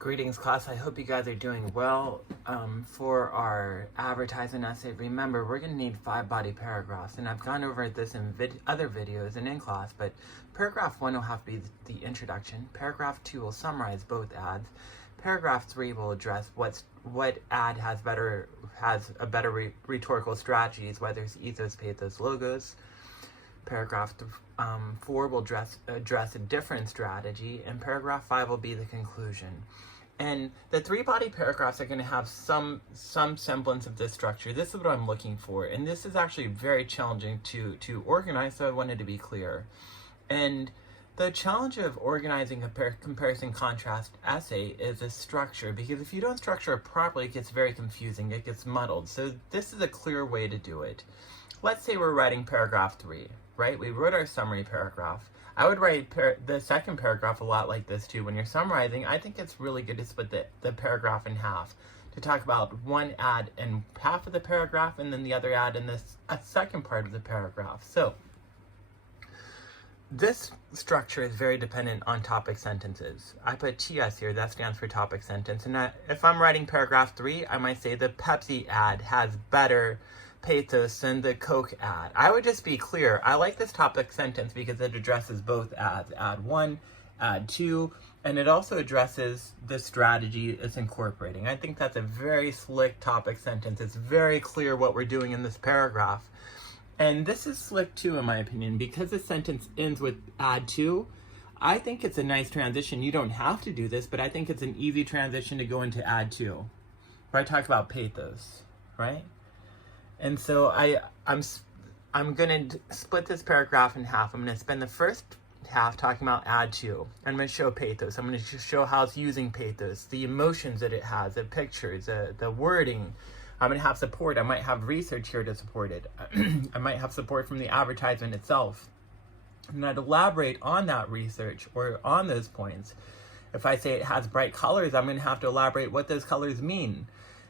Greetings, class. I hope you guys are doing well. For our advertisement essay, remember, we're going to need 5 body paragraphs, and I've gone over this in other videos and in class, but paragraph 1 will have to be the introduction. Paragraph 2 will summarize both ads. Paragraph 3 will address what ad has a better rhetorical strategies, whether it's ethos, pathos, logos. Paragraph 4 will address a different strategy, and paragraph 5 will be the conclusion. And the 3 body paragraphs are going to have some semblance of this structure. This is what I'm looking for, and this is actually very challenging to organize, so I wanted to be clear. And the challenge of organizing a comparison contrast essay is a structure, because if you don't structure it properly, it gets very confusing, it gets muddled. So this is a clear way to do it. Let's say we're writing paragraph 3, right? We wrote our summary paragraph. I would write the second paragraph a lot like this too. When you're summarizing, I think it's really good to split the paragraph in half, to talk about one ad in half of the paragraph and then the other ad in a second part of the paragraph. So this structure is very dependent on topic sentences. I put TS here, that stands for topic sentence. And if I'm writing paragraph 3, I might say the Pepsi ad has better pathos than the Coke ad. I would just be clear. I like this topic sentence because it addresses both ads, ad 1, ad 2, and it also addresses the strategy it's incorporating. I think that's a very slick topic sentence. It's very clear what we're doing in this paragraph. And this is slick too, in my opinion, because the sentence ends with ad 2. I think it's a nice transition. You don't have to do this, but I think it's an easy transition to go into ad 2, where I talk about pathos, right? And so I'm going to split this paragraph in half. I'm going to spend the first half talking about ad 2. I'm going to show pathos. I'm going to show how it's using pathos, the emotions that it has, the pictures, the wording. I'm going to have support. I might have research here to support it. I might have support from the advertisement itself. And I'd elaborate on that research or on those points. If I say it has bright colors, I'm going to have to elaborate what those colors mean.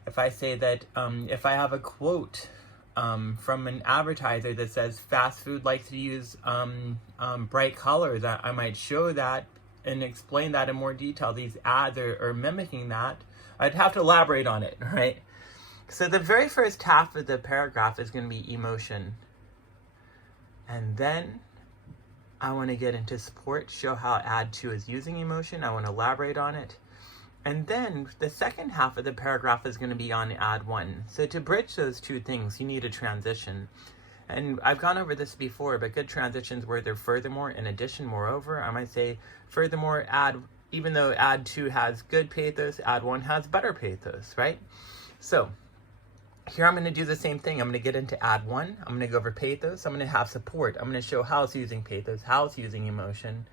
If I say that, if I have a quote from an advertiser that says fast food likes to use bright colors, I might show that and explain that in more detail. These ads are mimicking that. I'd have to elaborate on it, right? So the very first half of the paragraph is going to be emotion. And then I want to get into support, show how ad 2 is using emotion. I want to elaborate on it. And then the second half of the paragraph is going to be on ad 1. So to bridge those two things, you need a transition. And I've gone over this before, but good transitions where they're furthermore, in addition, moreover. I might say, furthermore, even though ad 2 has good pathos, ad 1 has better pathos, right? So here I'm going to do the same thing. I'm going to get into ad 1. I'm going to go over pathos. I'm going to have support. I'm going to show how it's using pathos, how it's using emotion.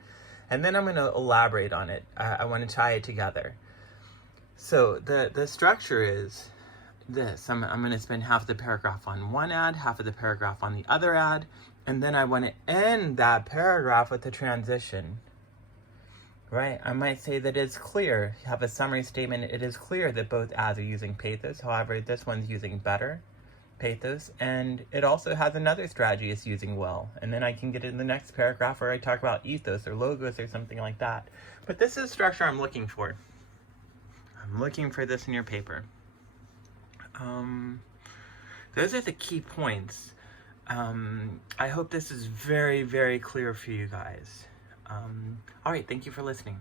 And then I'm going to elaborate on it. I want to tie it together. So the structure is this. I'm going to spend half of the paragraph on one ad, half of the paragraph on the other ad, and then I want to end that paragraph with a transition, right? I might say that it's clear. You have a summary statement. It is clear that both ads are using pathos. However, this one's using better pathos, and it also has another strategy it's using well. And then I can get in the next paragraph where I talk about ethos or logos or something like that. But this is the structure I'm looking for. I'm looking for this in your paper. Those are the key points. I hope this is very, very clear for you guys. All right, thank you for listening.